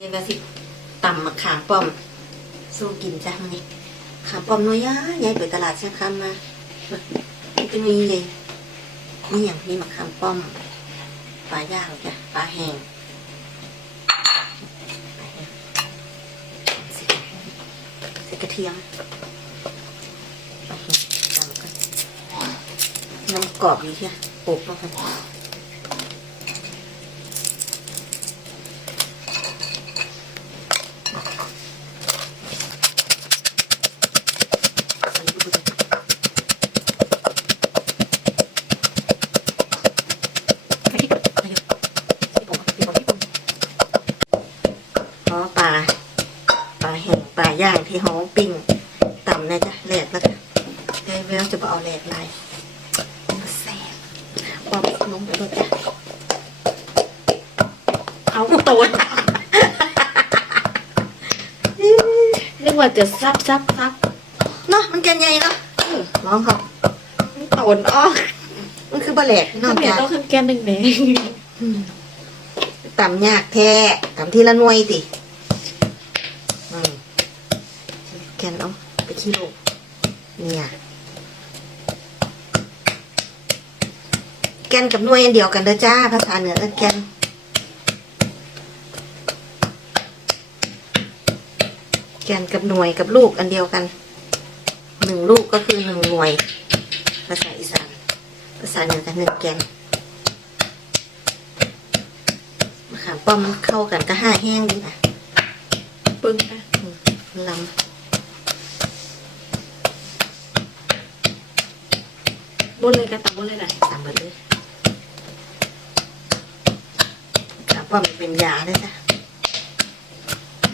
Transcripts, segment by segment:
เยังกะสิต่ำมะขามป้อม สู้กินจ้ะมันนี่ขามป้อมน้อยย่ายายไปตลาดเชียงคำมามันจะมีเลยนี่อย่างมีมะขามป้อมปลาย่างจ้ะปลาแห้งปลาแห้งใส่กระเทียมน้ำกรอบอยู่ที่ปลูกลงไป ย่างที่ห้องปิ้งต่ำนะจ๊ะแหลกแล้วจ้ะได้เวลาจะบเอาแหลกลายแซ่บความลงไปด้วยจ้ะเอาโตนนึกว่าจะซับซับซับเนาะมันแกนใหญ่เนาะเออน้องเขาตนออกมันคือบะแหลกนอกทำไมจากต้องขึ้นแกนหนึ่งแดงอืมต่ำยากแท้ต่ำทีละหน่วยติอืมแกน เอาไปขี้โลกเนี่ยแกนกับหน่วยอันเดียวกันเด้อจ้า ภาษาเหนือเอิ้นแกนแกนกับหน่วยกับลูกอันเดียวกันหนึ่งลูกก็คือหนึ่งหน่วย ภาษาอีสานภาษาเหนือกันหนึ่งแกนมะขามป้อมมันเข้ากันก็ห้าแห้งดีนะปึ้งนะอืมลบ นเลยกระตับนเลยนำตามหมดเลยมะขามันเป็นยาด้วยจ้ะ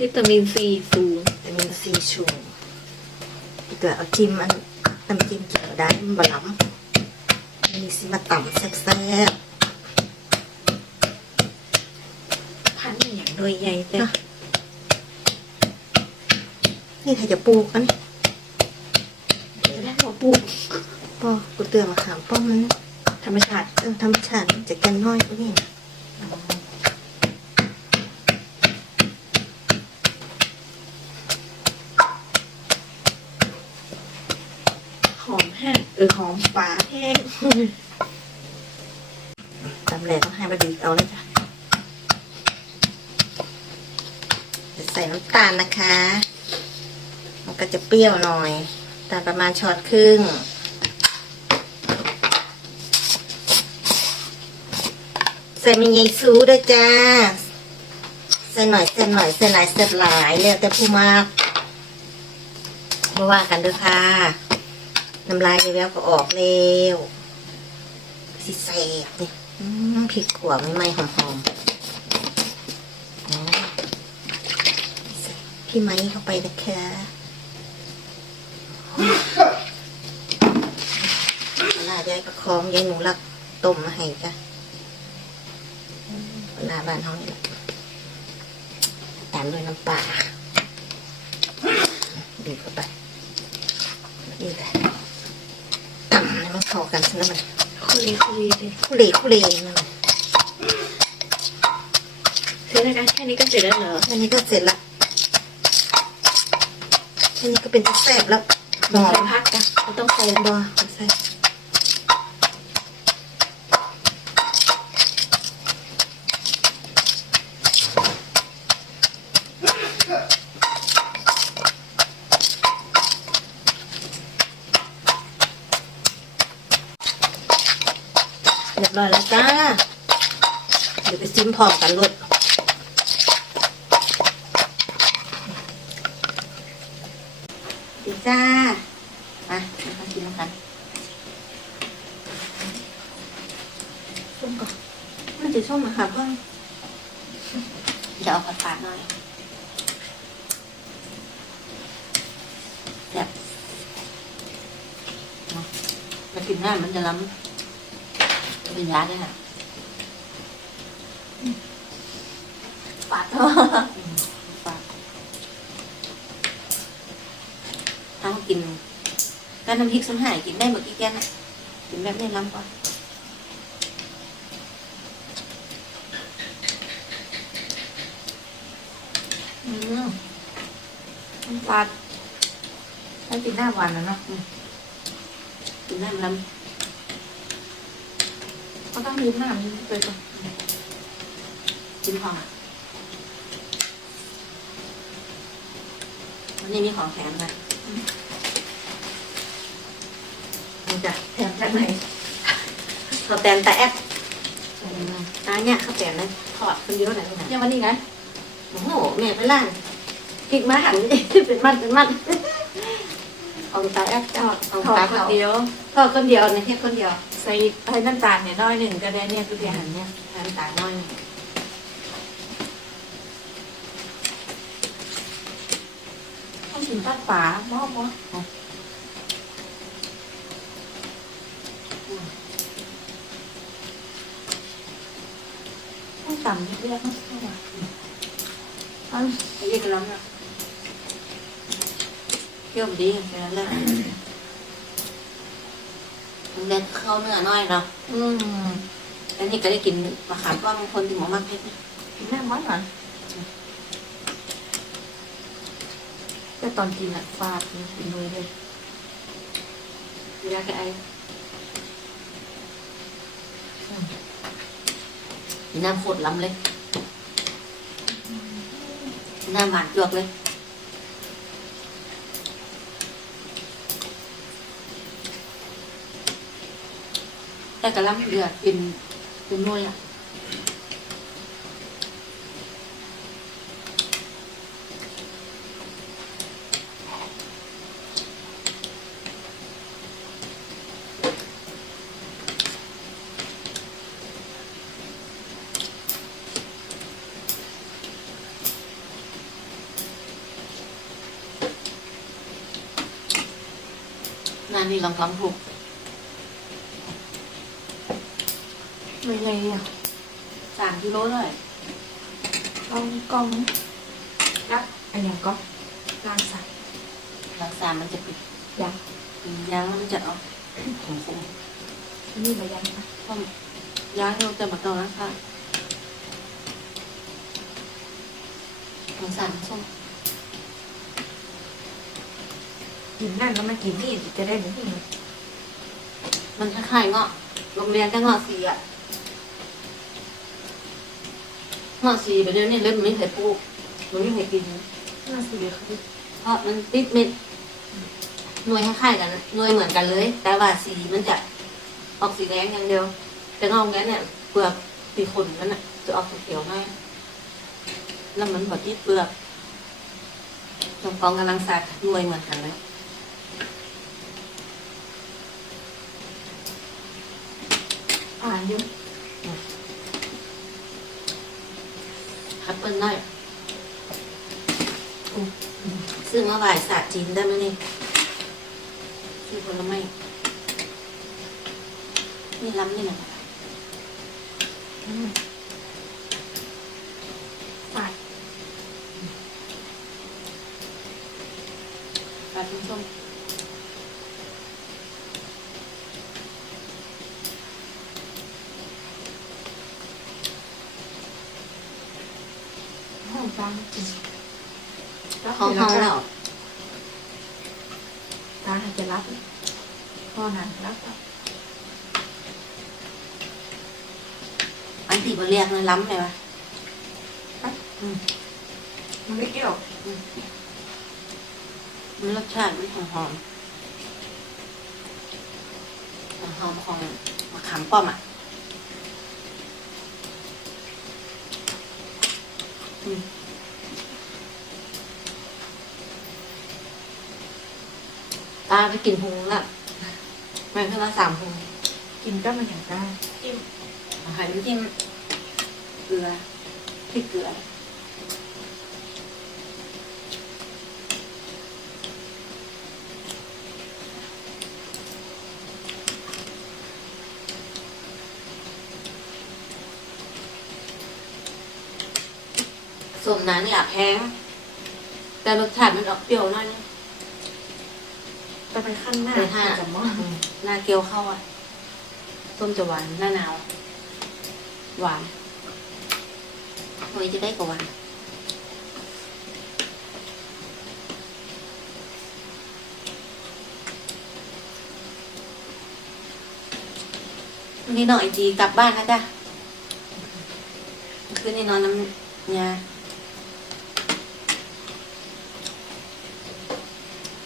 วิตามินซีสูงวิตามินซีชูอีกตัวเอาจิ้มอันน้ำจิ้มเกี่ยวได้มันบล้ำมีสิมาต่ำแซ่บๆพันอย่างโดยใหญ่แต่นี่ถ้าจะปลูกอันนี้แรกว่าปลูก ป้อกูเตือนมะขามป้อมมันธรรมชาติเออธรรมชาติจะแกนน้อยกว่านี่หอมแห้งเออหอมปลาแห้งตำแหลกต้องให้มาดีเอาเลยจ้ะจะใส่น้ำตาลนะคะ มันก็จะเปรี้ยวหน่อย ตาลประมาณช้อนครึ่ง ใส่มียายซูด้วยจ้าใส่หน่อยใส่หน่อยใส่หลายใส่หลายแล้วแต่ผู้มากมาว่ากันเด้วยค่ะน้ำลายยายแววก็ออกเร็วสิแสบนี่อืมพริกขัวไม่ไหมหอมๆอ๋อใส่พี่ไม้เข้าไปนะคะเวลายายประคองยายหนูรักต้มมาให้จ้ะ เวลาบ้านเขานี่แหละตามด้วยน้ำปลาดีบเข้าไปนี่แหละตำให้มันเข้ากันซะแล้วมันคุยคุยเลยคุเรคุเรนั่นแหละเสร็จแล้วกันแค่นี้ก็เสร็จแล้วเหรอแค่นี้ก็เสร็จละแค่นี้ก็เป็นแซ่บแล้วหอพักกันต้องใส่บอใส่ รียบร้อยแล้วจ้า เดี๋ยวไปซิมพร้อมกันเลยดีจ้า มามากินกันส้มก่อนมันจะส้มอะค่ะเพื่อนเดี๋ยวเอาผัดฝาดหน่อยแบบเนาะมันกินง่ายมันจะล้ำ เป็นยาด้วยค่ะฝาดเนาะฝาดถ้าเขากินการน้ำพริกสมหายกินได้หมดกี่แก้วนะกินแบบนี้ล้ำกว่าน้ำปลาให้กินหน้าหวานนะเนาะกินหน้ำล้เขาต้องมีหน้ามันไปก่อนำกินพออะวันนี้มีของแถมนะนี่จ้ะแถมจากไหนข้าวแตนแต่แอปตาเนี่ยข้าวแตนเลยทอดคนเดียวไหนคนไหนเนี่ยวันนี้ไงโอ้โหแม่ไปล่างพริกมาหันเป็นมันเป็นมันเอาตาแอปทอดเอาทอดตาคนเขาเดียวทอดคนเดียวเนี่ยแค่คนเดียว ใส่ให้น้ำตาลเนี่ยน้อยหนึ่งก็ได้เนี่ยคืออาหารเนี่ยทานตาน้อยต้องกินตัดฝามอหม้อต้องต่ำนิดเดียวต้องเข้ามาเอาเรียกร้องนะเที่ยวดีแค่นั้นแหละ มันเด็ดเข้าเนื้อน้อยเนาะอืมอันนี้ก็ได้กินมะขามป้อมคนที่หมอมากเพชรนะกินแม่ม้อนหน่อยแต่ตอนกินอะฟาดนี่กินเลยเลยเวลาแกไอมีน้ำโคตรล้ำเลย น้ำหวานจวกเลย แต่กระล้ำเดือดเป็นเป็นนวลอะงานนี้ล องท้องถูกไม่ไงอะสามกิโลเลยกล้องกล้องยักอันอย่างก็ล้างสัตว์หลังสามมันจะปิดยักปิดยางแล้วมันจะออกขมขมนี่มายังนะๆเพราะยางเราจะมาต่อแล้วค่ะหลังสามส้มกินนั่นแล้วมากินนี่จะได้หรือไม่มันคล้ายๆเงาะโรงเรียนก็เงาะสีอะ เงาะสีไปเดี๋ยวนี้เริ่มไม่ใส่ปลูกมันไม่ใส่กินน่าสิเลยคือเพราะมันติดเม็ดหน่วยคล้ายๆกันนะหน่วยเหมือนกันเลย แต่ว่าสีมันจะออกสีแดงอย่างเดียว แต่งอกนั้นเนี่ยเปลือกสีขุ่นนั่นน่ะ จะออกสีเขียวง่ายแล้วมันบดที่เปลือกตรงฟองกำลังสัตว์หน่วยเหมือนกันเลยอ่านอยู่ คัพเปิลน้อยซื้อมาบ่ายศาสตร์จีนได้ไหมนี่ซื้อผลไม้นี่ล้ำนี่นะอืมฝาดปลาทุ่งส้ม ห้องฟังกินของเขาแล้วตาจะรับพ่อนั้นรับอะอันที่บเรียกนะล้ำเลยวะมันไม่เกี่ยวมันรสชาติมันหอมหอมหอมของมะขามป้อมอะอืม ตาไปกินพุงละไม่ขึ้นละสามพุงกินก็มันอย่างได้จิ้มอาหารน้ำจิ้มเกลือพริกเกลือสมนั้นอยากแห้งแต่รสชาติมันออกเปรี้ยวหน่อยนึง ไปไปขั้นหน้าหจะมอหน้าเกี๊ยวเข้าอะต้มจะหวานหน้าหนาว หวานหน่อยจะได้กว่าหวานนี่หน่อยจีกลับบ้านนะจ๊ะคืนนี่นอนน้ำยา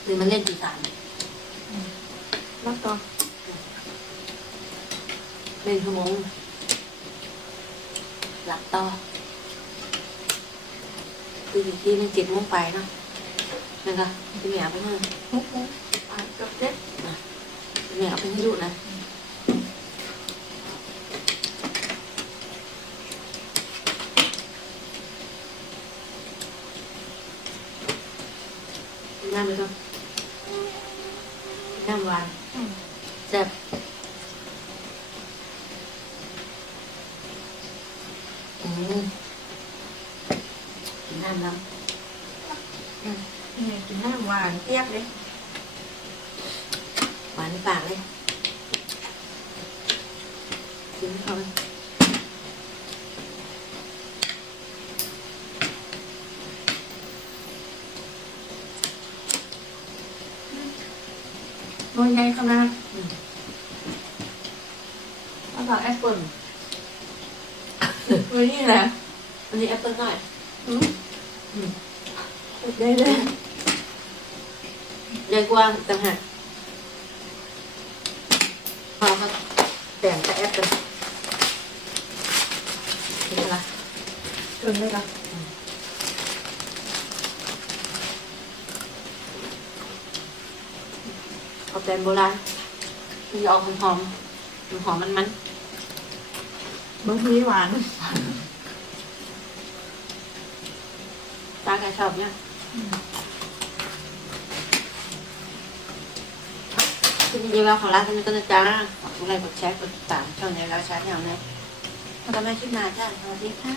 หรือมันเล่นตีสาม แล้วก็เล่นชั่วโมงหลับต่อคืออยู่ที่มันเจ็ดโมงไปเนาะนั่นก็พี่เหมียเอาไปให้ฮุกฮุกอะจบเด็ดพี่เหมียเอาไปให้ดูนะน้ำไปก่อนน้ำหวานอืมแซ่บอืมกินน้ำน้ำนี่กินน้ำหวานเทียบเลย หวานในปากเลยกินเข้าไป โรยใยเข้ามาแล้วก็แอปเปิ้ลโรยนี่แหละอันนี้แอปเปิ้ลหน่อยอืมอืมได้เลยใหญ่กว่าต่างหากพอครับแต่งกับแอปเปิ้ลเห็นไหมล่ะจนเลยละ เอาแต่โบราณมันจะออกหอมๆหอมมันมันบางทีหวานๆตาแกชอบเนี่ยคือจริงๆแล้วของร้านนี้ก็จะจ้าฝากกดไลค์กดแชร์กดติดตามช่องนี้แล้วใช้แนวนี้แล้วก็ไม่ขึ้นมาจ้าสวัสดีค่ะ